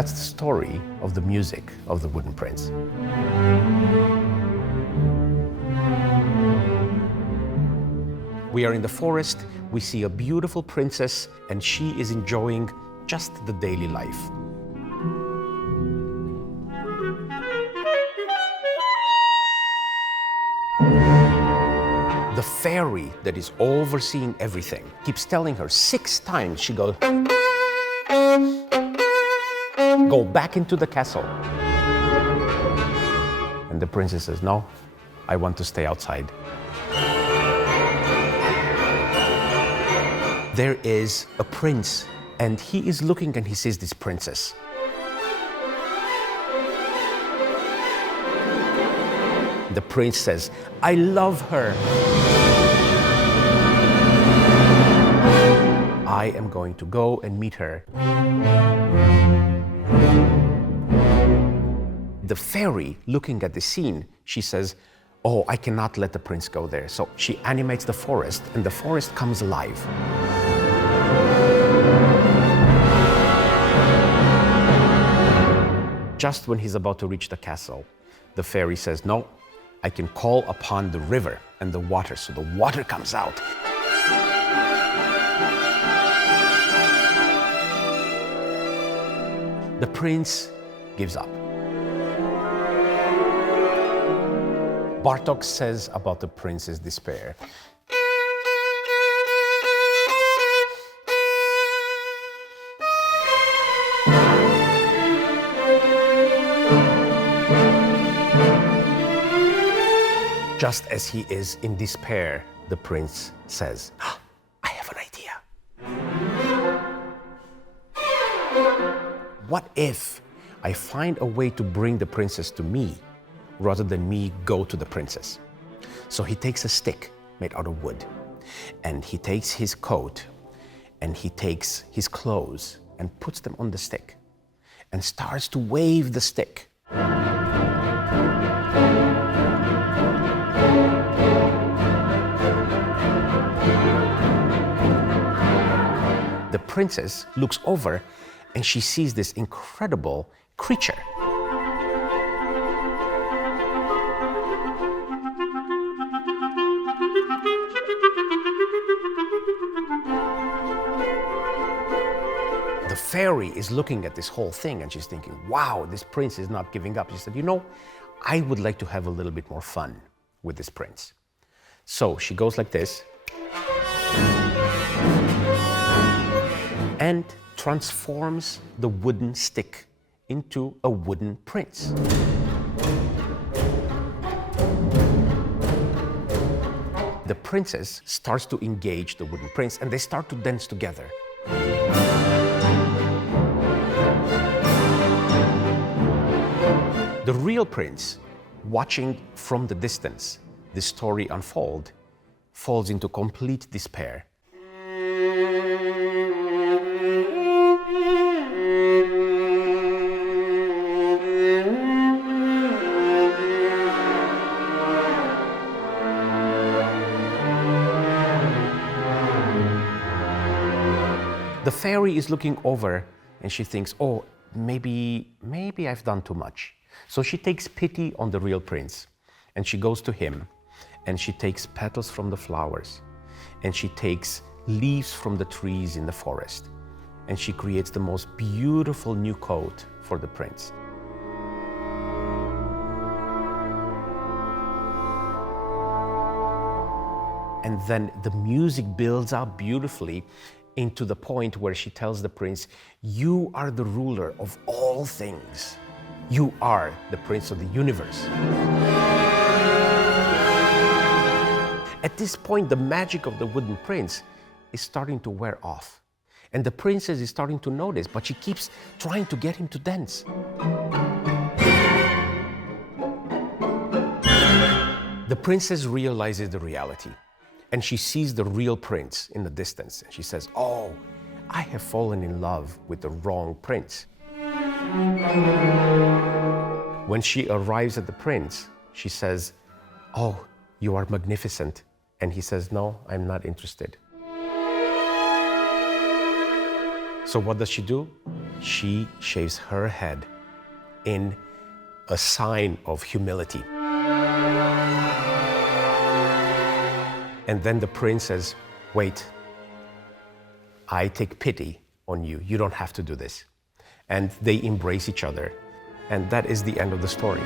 That's the story of the music of the Wooden Prince. We are in the forest, we see a beautiful princess, and she is enjoying just the daily life. The fairy that is overseeing everything keeps telling her 6 times, she goes, "Go back into the castle." And the princess says, "No, I want to stay outside." There is a prince, and he is looking and he sees this princess. The prince says, "I love her. I am going to go and meet her." The fairy, looking at the scene, she says, "Oh, I cannot let the prince go there." So she animates the forest, and the forest comes alive. Just when he's about to reach the castle, the fairy says, "No, I can call upon the river and the water." So the water comes out. The prince gives up. Bartók says about the prince's despair, just as he is in despair, the prince says, "I have an idea. What if I find a way to bring the princess to me rather than me go to the princess?" So he takes a stick made out of wood, and he takes his coat, and he takes his clothes and puts them on the stick and starts to wave the stick. The princess looks over and she sees this incredible creature. The fairy is looking at this whole thing and she's thinking, wow, this prince is not giving up. She said, "You know, I would like to have a little bit more fun with this prince." So she goes like this and transforms the wooden stick into a wooden prince. The princess starts to engage the wooden prince and they start to dance together. The real prince, watching from the distance this story unfold, falls into complete despair. The fairy is looking over and she thinks, oh, maybe I've done too much. So she takes pity on the real prince and she goes to him and she takes petals from the flowers and she takes leaves from the trees in the forest and she creates the most beautiful new coat for the prince. And then the music builds up beautifully into the point where she tells the prince, "You are the ruler of all things. You are the prince of the universe." At this point, the magic of the wooden prince is starting to wear off. And the princess is starting to notice, but she keeps trying to get him to dance. The princess realizes the reality. And she sees the real prince in the distance. And she says, "Oh, I have fallen in love with the wrong prince." When she arrives at the prince, she says, "Oh, you are magnificent." And he says, "No, I'm not interested." So what does she do? She shaves her head in a sign of humility. And then the prince says, wait, I take pity on you. You don't have to do this. And they embrace each other. And that is the end of the story.